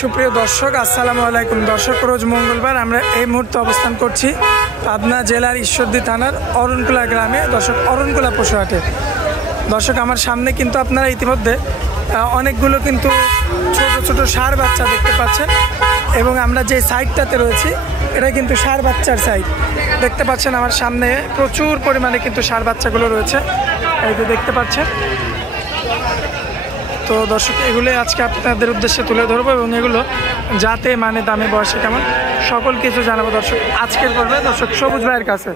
সুপ্রিয় দর্শক, আসসালামু আলাইকুম। দর্শক, রোজ মঙ্গলবার আমরা এই মুহূর্তে অবস্থান করছি পাবনা জেলার ঈশ্বরদী থানার অরণকুলা গ্রামে। দর্শক, অরণকুলা পশুহাটে। দর্শক, আমার সামনে কিন্তু আপনারা ইতিমধ্যে অনেকগুলো কিন্তু ছোট ছোট ষাঁড় বাচ্চা দেখতে পাচ্ছেন, এবং আমরা যে সাইডটাতে রয়েছি এটা কিন্তু ষাঁড় বাচ্চার সাইড। দেখতে পাচ্ছেন আমার সামনে প্রচুর পরিমাণে কিন্তু ষাঁড় বাচ্চাগুলো রয়েছে, এই যে দেখতে পাচ্ছেন। তো দর্শক, এগুলো আজকে আপনাদের উদ্দেশ্যে তুলে ধরবো, এবং এগুলো যাতে মানে দামে বয়সে কেমন সকল কিছু জানাবো দর্শক আজকের পর্বে। দর্শক, সবুজ ভাইয়ের কাছে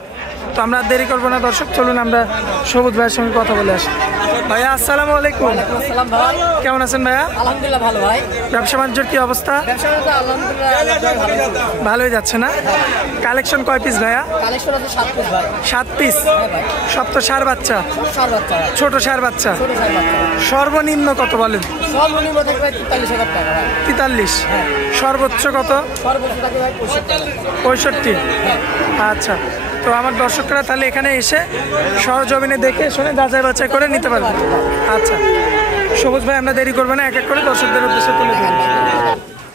তো আমরা দেরি করবো না দর্শক, চলুন আমরা সবুজ ভাইয়ের সঙ্গে কথা বলে আসি। ভাইয়া, আসসালামু আলাইকুম। কেমন আছেন ভাইয়া? আলহামদুলিল্লাহ ভালো ভাই। ব্যবসা বাণিজ্যের কি অবস্থা? ভালোই যাচ্ছে না? কালেকশন কয় পিস ভাইয়া? কালেকশন আছে 7 পিস ভাই। 7 পিস? সব তো ষাঁড় বাচ্চা, ছোট ষাঁড় বাচ্চা। সর্বনিম্ন কত বলেন? সর্বনিম্ন থাকবে 43,000 টাকা ভাই। 43? সর্বোচ্চ কত? সর্বোচ্চ থাকবে ভাই 65। আচ্ছা, তো আমার দর্শকরা তাহলে এখানে এসে সরজমিনে দেখে শুনে যাচাই বাছাই করে নিতে পারবে। আচ্ছা সবুজ ভাই, আমরা দেরি করবো না, এক এক করে দর্শকদের উদ্দেশ্যে তুলে দিন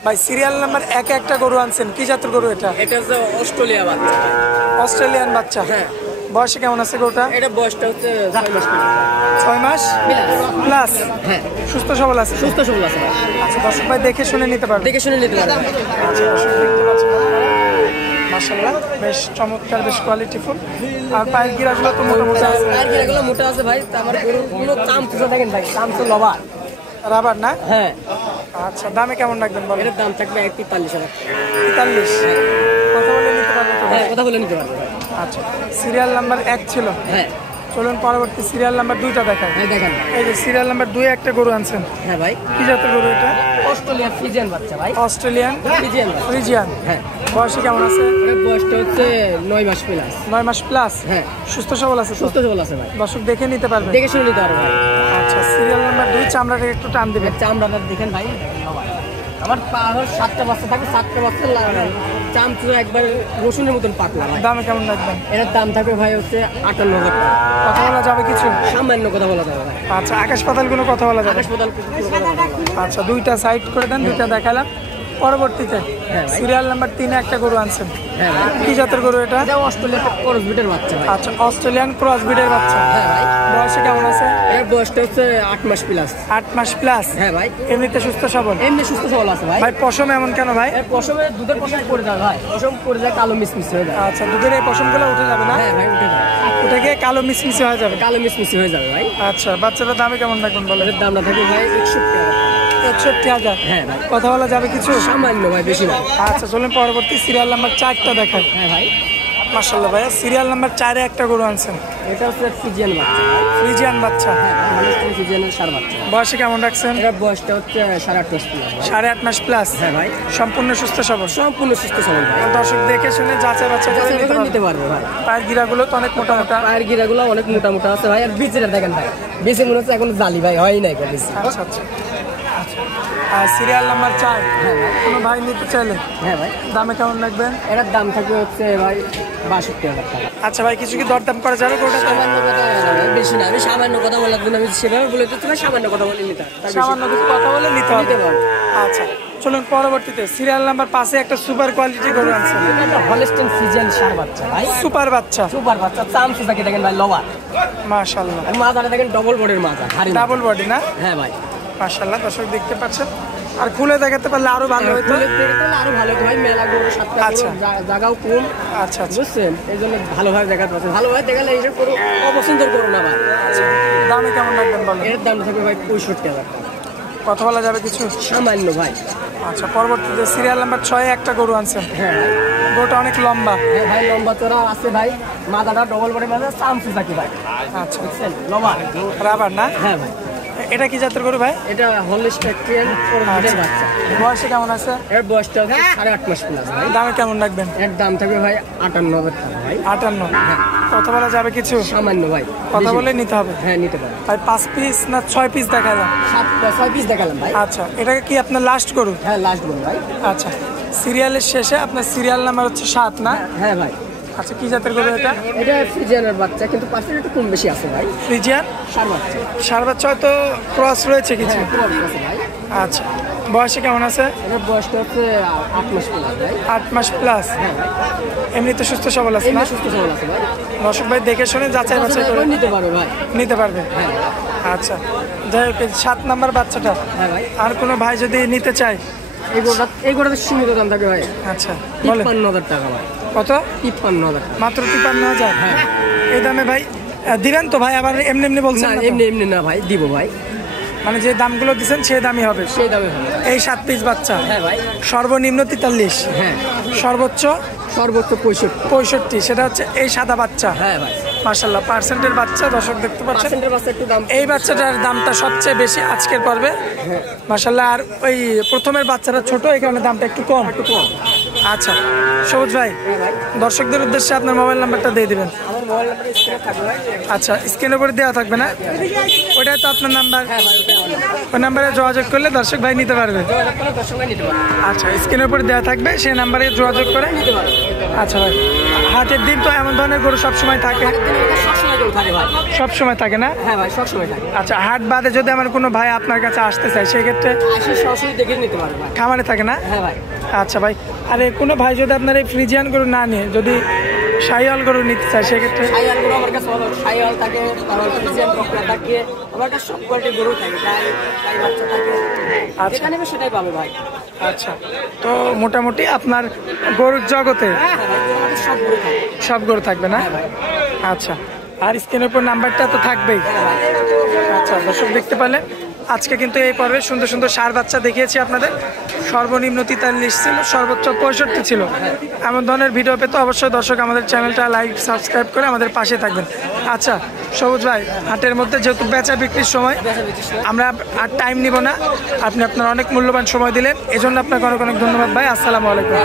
ভাই। সিরিয়াল নাম্বার একে একটা গরু আনছেন, কি জাতের গরু এটা? এটা হচ্ছে অস্ট্রেলিয়া বাচ্চা। অস্ট্রেলিয়ান বাচ্চা? হ্যাঁ। বয়সে কেমন আছে গরুটা? এটা বয়সটা হচ্ছে 6 মাস। 6 মাস প্লাস? হ্যাঁ। সুস্থ সবল আছে? সুস্থ সবল আছে। আচ্ছা দর্শক ভাই, দেখে শুনে নিতে পারবে? দেখে শুনে নিতে পারবে। আচ্ছা দর্শক, দেখতে পাচ্ছেন মাশাআল্লাহ, বেশ চমৎকার, বেশ কোয়ালিটিফুল। আর পায়ের গিরাগুলো তো মোটা আছে? পায়ের গিরাগুলো মোটা আছে ভাই। আমার গরুগুলো চামচুষা দেখেন ভাই, চামচু লবার রাবার না? হ্যাঁ। আচ্ছা, দামে কেমন রাখবেন বলেন? এর দাম থাকবে 43,000। 43? কথা বলে নিতে পারবে তো? হ্যাঁ, কথা বলে নিতে পারবে। আচ্ছা, সিরিয়াল নাম্বার 1 ছিল। হ্যাঁ। চলুন পরবর্তী সিরিয়াল নাম্বার 2টা দেখান। হ্যাঁ দেখান। এই যে সিরিয়াল নাম্বার 2 একটা গরু আনছেন। হ্যাঁ ভাই। কি জাতের গরু এটা? অস্ট্রেলিয়ান ফ্রিজিয়ান বাচ্চা ভাই। Australian Friesian? হ্যাঁ। বয়সে কেমন আছে? এর বয়সটা হচ্ছে 9 মাস প্লাস। 9 মাস প্লাস? হ্যাঁ। সুস্থ সবল আছে? সুস্থ সবল আছে ভাই। দর্শক দেখে নিতে পারবে? দেখে শুনে নিতে পারবে ভাই। আচ্ছা, সিরিয়াল নাম্বার 2 চামড়াটা একটু টান দিবেন। চামড়াটা দেখেন ভাই, আমার পাহাড় 7টা বাচ্চা থাকে, 7টা বাচ্চা লাগাই চামচু একবার রসুনের মতন পাতলা ভাই। দামে কেমন রাখবেন? এর দাম থাকবে ভাই হচ্ছে 58,000 টাকা। কথা বলা যাবে কিছু? সামান্য কথা বলা যাবে ভাই। আচ্ছা, আকাশ পাতাল কোনো কথা বলা যাবে? হাসপাতাল আচ্ছা, 2টা সাইড করে দেন, 2টা দেখালাম। পরবর্তীতে সিরিয়াল নাম্বার 3 একটা গরু আনছেন। হ্যাঁ ভাই। কি জাতের গরু এটা? এটা অস্ট্রেলিয়ান ক্রস ব্রিডের বাচ্চা ভাই। আচ্ছা, অস্ট্রেলিয়ান ক্রস ব্রিডের বাচ্চা? হ্যাঁ ভাই। বয়সে কেমন আছে? এর বয়সটা হচ্ছে 8 মাস প্লাস। 8 মাস প্লাস? হ্যাঁ ভাই। এমনিতে সুস্থ সবল? এমনি সুস্থ সবল আছে ভাই। ভাই পশম এমন কেন ভাই? এর পশমে দুধের পশম পড়ে যায় ভাই, পশম পড়ে যায় কালো মিসমিস হয়ে যায়। আচ্ছা, দুধের এই পশমগুলো উঠে যাবে না? হ্যাঁ ভাই, উঠে যায়। উঠে গিয়ে কালো মিসমিসে হয়ে যাবে? কালো মিসমিসি হয়ে যাবে ভাই। আচ্ছা, বাচ্চাটার দামে কেমন রাখবেন বলেন? এর দামটা থাকবে ভাই 61,000। 61,000? হ্যাঁ ভাই। কথা বলা যাবে কিছু? সামান্য ভাই, বেশি না। আচ্ছা, চলুন পরবর্তী সিরিয়াল নাম্বার 4টা দেখান। হ্যাঁ ভাই। মাশাআল্লাহ ভাইয়া, সিরিয়াল নাম্বার 4-এ একটা গরু আনছেন। এটা হচ্ছে ফ্রিজিয়ান বাচ্চা। ফ্রিজিয়ান বাচ্চা? ফ্রিজিয়ানের ষাঁড় বাচ্চা। বয়সে কেমন রাখছেন? এর বয়সটা হচ্ছে 8.5 মাস প্লাস। 8.5 মাস প্লাস? হ্যাঁ ভাই। সম্পূর্ণ সুস্থ সবল? সম্পূর্ণ সুস্থ সবল ভাই। দর্শক দেখে শুনে যাচাই বাছাই করে নিতে পারবে ভাই। পায়ের গিরাগুলো তো অনেক মোটা মোটা? পায়ের গিরাগুলো অনেক মোটা মোটা আছে ভাই। আর বিচিটা দেখেন ভাই, বেশি মনে হচ্ছে এখন জালি ভাই, হয় নাই বেশি। আচ্ছা আচ্ছা। আর সিরিয়াল নাম্বার 4 কোনো ভাই নিতে চাইলে? হ্যাঁ ভাই। দামে কেমন রাখবেন? এটার দাম থাকবে হচ্ছে ভাই 62,000 টাকা। আচ্ছা ভাই, কিছু কি দরদাম করা যাবে? সামান্য কথা বলা যাবে, বেশি না। আমি সামান্য কথা বলার জন্য আমি সেভাবে বলে দিচ্ছি ভাই, সামান্য কথা বলে নিতে হবে। সামান্য কিছু কথা বলে নিতে হবে? আচ্ছা, চলুন পরবর্তীতে সিরিয়াল নাম্বার 5-এ একটা সুপার কোয়ালিটি গরু আনছেন। হলস্টেইন ফ্রিজিয়ান ষাঁড় বাচ্চা ভাই। সুপার বাচ্চা? সুপার বাচ্চা। চামচু থাকে দেখেন ভাই, লবার। মাশাআল্লাহ। আর মাথাটা দেখেন ডবল বডির মাথা। ডাবল বডি না? হ্যাঁ ভাই। মাশাআল্লাহ, দর্শক দেখতে পাচ্ছেন। আর খুলে দেখাতে পারলে আরো ভালো হতো। আরো ভালো হতো ভাই, মেলা গরু, সাতটা জায়গাও কম। আচ্ছা আচ্ছা, বুঝছেন, এই জন্য ভালোভাবে দেখাতে পারছেন। ভালোভাবে দেখালে এইসব করো অপছন্দ করো না ভাই। দামে কেমন রাখবেন বলেন? এর দাম থাকবে ভাই 65,000 টাকা। কথা বলা যাবে কিছু? সামান্য ভাই। আচ্ছা, পরবর্তীতে সিরিয়াল নাম্বার 6-এ একটা গরু আনছেন। হ্যাঁ গরুটা অনেক লম্বা? হ্যাঁ ভাই, লম্বা চড়া আছে ভাই, মাথাটা ডবল বডি মাথা, চামচু থাকি ভাই। আচ্ছা, বুঝছেন, লম্বা রাবার না? হ্যাঁ ভাই। এটা কি জাতের গরু ভাই? এটা হলস্টেইন ফ্রিজিয়ান বাচ্চা। বয়সে কেমন আছে? এর বয়সটা 8.5 মাস প্লাস ভাই। দামে কেমন রাখবেন? এর দাম থাকবে ভাই 58,000 টাকা ভাই। 58? কথা বলা যাবে কিছু? সামান্য ভাই, কথা বলে নিতে হবে? হ্যাঁ নিতে পারেন ভাই। 5 পিস না 6 পিস দেখালাম? 6 পিস দেখালাম ভাই। আচ্ছা, এটা কি আপনার লাস্ট গরু? হ্যাঁ, লাস্ট বল ভাই। আচ্ছা, সিরিয়ালের শেষে আপনার সিরিয়াল নাম্বার হচ্ছে 7 না? হ্যাঁ ভাই। আচ্ছা, কি জাতের গরু এটা? এটা ফ্রিজিয়ানের বাচ্চা, কিন্তু পার্সেন্ট একটু কম বেশি আছে ভাই। ফ্রিজিয়ান ষাঁড় বাচ্চা। ষাঁড় বাচ্চা হয়তো ক্রস রয়েছে কিছু? ক্রস আছে ভাই। আচ্ছা, বয়সে কেমন আছে? এটার বয়সটা হচ্ছে 8 মাস প্লাস ভাই। 8 মাস প্লাস। এমনিতে সুস্থ সবল আছে না? এমনি সুস্থ সবল আছে ভাই। দর্শক ভাই দেখে শুনে যাচাই বাছাই করে নিতে পারবে ভাই। নিতে পারবে। হ্যাঁ আচ্ছা, যাই হোক 7 নাম্বার বাচ্চাটা হ্যাঁ ভাই। আর কোনো ভাই যদি নিতে চায়? এই গোটাতে সীমিত দাম থাকে ভাই। আচ্ছা বলে 53,000 টাকা ভাই। কত? 53,000। মাত্র 53,000? হ্যাঁ। এই দামে ভাই দিবেন তো ভাই? আবার এমনি এমনি বলছেন না না তো? এমনি না ভাই, দিব ভাই। মানে যে দামগুলো দিচ্ছেন সেই দামই হবে? সেই দামে হবে। এই 7 পিস বাচ্চা? হ্যাঁ ভাই। সর্বনিম্ন 43? হ্যাঁ। সর্বোচ্চ? সর্বোচ্চ 65। সেটা হচ্ছে এই সাদা বাচ্চা? হ্যাঁ ভাই। মাশাআল্লাহ, পার্সেন্টের বাচ্চা দর্শক দেখতে পাচ্ছেন। পার্সেন্টের বাচ্চা একটু দাম। এই বাচ্চাটার দামটা সবচেয়ে বেশি আজকের পর্বে। মাশাআল্লাহ। আর ওই প্রথমের বাচ্চাটা ছোট, এই কারণে দামটা একটু কম। আচ্ছা সবুজ ভাই, দর্শকদের উদ্দেশ্যে আপনার মোবাইল নাম্বারটা দিয়ে দিবেন। আমার মোবাইল নাম্বার স্ক্রিনে থাকবে ভাই। আচ্ছা, স্ক্রিনের উপরে দেওয়া থাকবে না? ওটাই তো আপনার নাম্বার? হ্যাঁ ভাই, ওটা আমার নাম্বার। ওই নাম্বারে যোগাযোগ করলে দর্শক ভাই নিতে পারবে? যোগাযোগ করলে দর্শক ভাই নিতে পারবে। আচ্ছা, স্ক্রিনের উপরে দেওয়া থাকবে, সেই নাম্বারে যোগাযোগ করে নিতে পারবে। আচ্ছা ভাই, হাটের দিন তো এমন ধরনের গরু সবসময় থাকে? সবসময় গরু থাকে ভাই। সবসময় থাকে না? হ্যাঁ ভাই, সবসময় থাকে। আচ্ছা, হাট বাদে যদি আমার কোনো ভাই আপনার কাছে আসতে চায় সেক্ষেত্রে? আসে সরাসরি দেখে নিতে পারবে ভাই। খামারে থাকে না? হ্যাঁ ভাই। আচ্ছা ভাই, আরে কোনো ভাই যদি আপনার এই ফ্রিজিয়ান গরু না নিয়ে যদি শাহিওয়াল গরু নিতে চায় সেক্ষেত্রে? শাহিওয়াল গরু আমার কাছে ভালো। শাহিওয়াল থাকে, তারপর ফ্রিজিয়ান বকনা থাকে, আমার কাছে সব কোয়ালিটির গরু থাকে। গাই বাচ্চা থাকে, আচ্ছা। যেটা নেবে সেটাই পাবে ভাই। আচ্ছা, তো মোটামুটি আপনার গরুর জগতে হ্যাঁ ভাই, গরুর মধ্যে সব গরু থাকে। সব গরু থাকবে না? হ্যাঁ ভাই। আচ্ছা, আর স্ক্রিনের উপর নাম্বারটা তো থাকবেই। আচ্ছা দর্শক দেখতে পারলেন, আজকে কিন্তু এই পর্বে সুন্দর সুন্দর ষাঁড় বাচ্চা দেখিয়েছি আপনাদের। সর্বনিম্ন 43 ছিল, সর্বোচ্চ 65 ছিল। এমন ধরনের ভিডিও পেতে অবশ্যই দর্শক আমাদের চ্যানেলটা লাইক সাবস্ক্রাইব করে আমাদের পাশে থাকবেন। আচ্ছা সবুজ ভাই, হাটের মধ্যে যেহেতু বেচা বিক্রির সময়, আমরা আর টাইম নিব না। আপনি আপনার অনেক মূল্যবান সময় দিলেন, এজন্য আপনাকে অনেক অনেক ধন্যবাদ ভাই। আসসালামু আলাইকুম।